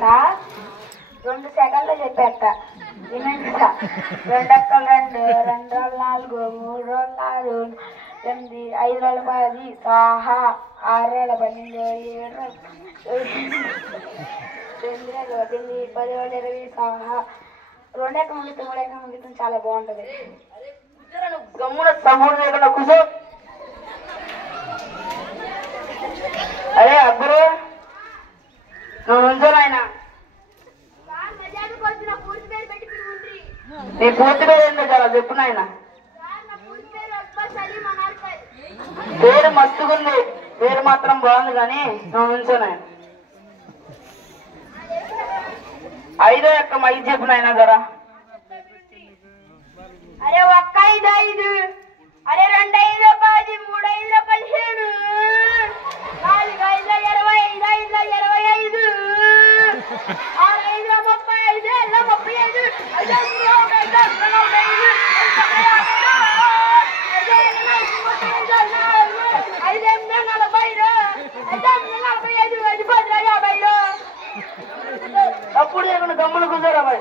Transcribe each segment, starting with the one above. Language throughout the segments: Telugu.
సార్ 2 సెకండ్లు చెప్పేట వినండి సార్. 2 అక్కలు 2, 2 రోజులు 4, 3 రోజులు 6, 8, 5 రోజులు 10 సాహా, 6 రోజులు 12, 7 రోజులు 8 రోజులు 10, 10 రోజులు 20 సాహా. 2 ఎకరం ముగితం 3 ఎకరం ముగితం చాలా బాగుంటది. గమ్మున సపోర్ట్ చేయకుండా కూర్చో. అరే అబ్బరు నువ్వు ఉంచు నాయన. నీ పూర్తి పేరు ఏంటో చాలా చెప్పు నాయన. పేరు మస్తుగుంది, పేరు మాత్రం బాగుంది కానీ నువ్వు ఉంచు నాయన. 5వ ఎక్కం 5 చెప్పు నాయన ధర. అరే 1 5 5, అరే 2 5 10, 3 5 15, 4 5 20, 5 5 25, 6 5 35, 7 35, 8 అప్పుడు లేకుండా గమ్మున కూర్చోరా బాయ్.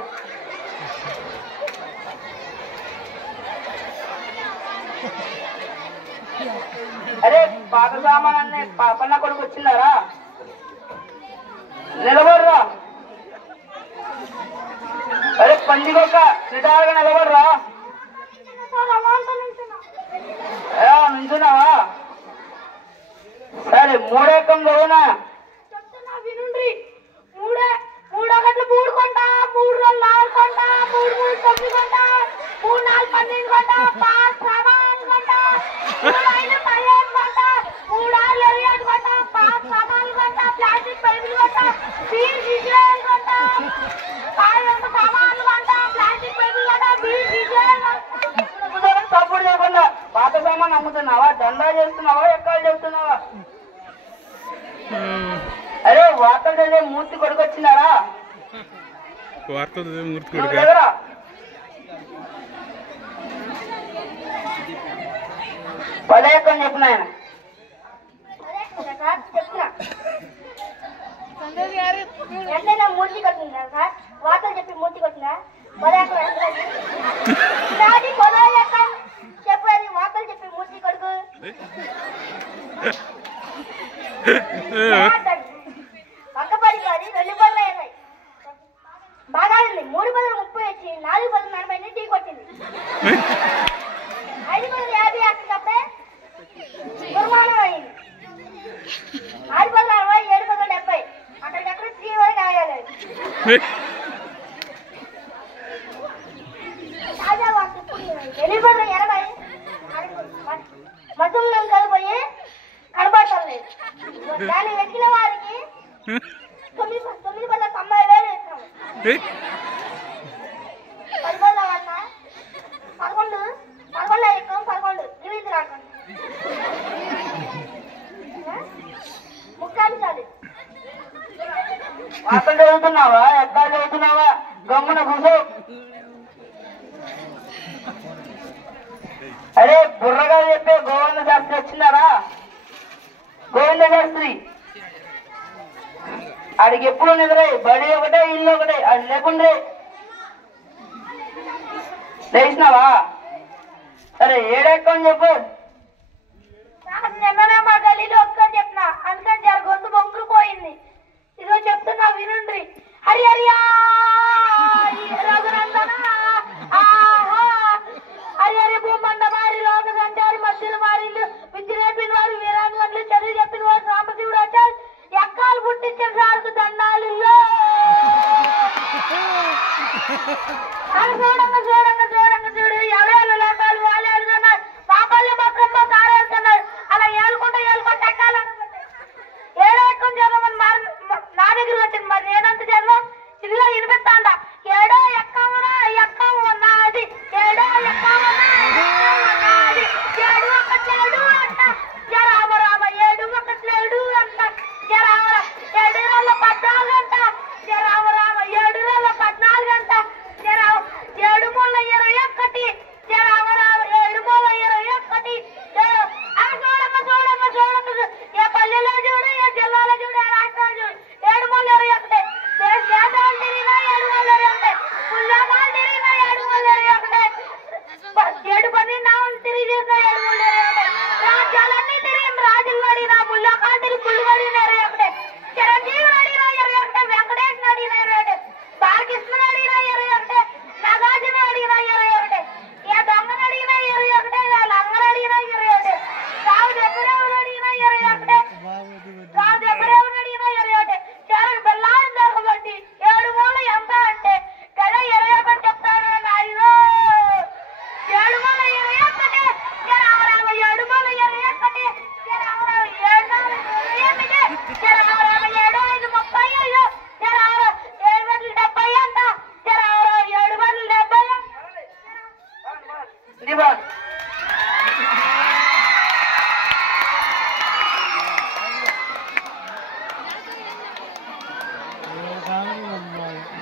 అరే పాత సామాన్ పాపన్న కొడుకు వచ్చిందారా? నిలబడరా. అరే పందికొక్క నిటారుగా నిలబడరా. నుంచున్నావా? సరే 3 ఎక్కం చదువునా. వినుండ్రి. 3 ఒకట్లు 3 కొంట, 3 రోజులు 4 కొంట, 3 3 9 కొంట, 3 4 12 కొంట, 5 సామాన్లు కొంట, 3 5 15 కొంట, 3 6 28 కొంట, 5 సామాన్లు కొంట, ప్లాస్టిక్ పైపులు కొంట, స్టీల్ డిజైన్ కొంట, 5 సామాన్లు కొంట, ప్లాస్టిక్ పైపులు కొంట, స్టీల్ డిజైన్ సపోర్ట్ చేయకుండా పాత సామాన్ అమ్ముతున్నావా? దందా చేస్తున్నావా? ఎక్కడ చేస్తున్నావా? అరే వార్తలు చదివే మూర్తి కొడుకు వచ్చినారా? పదే ఎక్కని చెప్పిన ఆయన. ఎంతైనా మూర్తి కొట్టిందా సార్? వార్తలు చెప్పి మూర్తి కొట్టినా చెప్పేది వార్తలు చెప్పి మూర్తి కొడుకు పక్కపడి కాదు 2 పనులు 20 బాగా ఉంది. 3 పనులు 30 వచ్చి 4 పనులు 40 టీ కొట్టింది. 5 పనులు 50 అక్కడప్పుడే దుర్మానం అయింది. 6 పనులు 60, 7 పనులు 70 అక్కడికక్కడ 3 వరకు ఆగాలి. తాజా వార్త 8 పనులు 80 మధురం కలిపోయి కనబడటం లేదు. దాన్ని ఎక్కిన వారికి 9 పనుల 90,000 ఇస్తాము. 10 పనుల వల్ల 11 ఎక్కువ 11 గిరీది రాకండి ముక్కాలు చాలు. వార్తలు చదువుతున్నావా? ఎక్కడ చదువుతున్నావా? గమ్మున కూర్చో. అరే బుర్రగా చెప్పే గోవింద శాస్త్రి వచ్చినారా? గోవింద శాస్త్రి ఆడికి ఎప్పుడు నిద్రే. బడి ఒకటే, ఇల్లు ఒకటే. అది లేకుండే లేచినావా? సరే 7 ఎక్కని చెప్పు. నిన్ననే మా గల్లీలో ఒక్కని చెప్పిన, అందుకని జర గొంతు బొంగులు పోయింది. ఇదో చెప్తున్నా వినుండ్రి. హరి హరియా రఘునందన హరి హరి భూమండ మారి లోక సంచారి మధ్యలో మారిల్లు విద్య నేర్పిన వారు వీరాంగన్లు చదువు చెప్పిన వారు రామశివుడు వచ్చారు. ఎక్కాలు పుట్టించిన సార్కు దండాలు. చూడు ఎవరెవరు లోకాలు వాళ్ళే వెళ్తున్నారు. పాపాలు మాత్రం సారేస్తున్నారు. అలా ఏలుకుంటూ ఎక్కాలనుకుంటే 7 ఎక్కం చదవమని నా దగ్గర వచ్చింది. మరి నేనంత చదవం ఇదిగా వినిపిస్తాండా?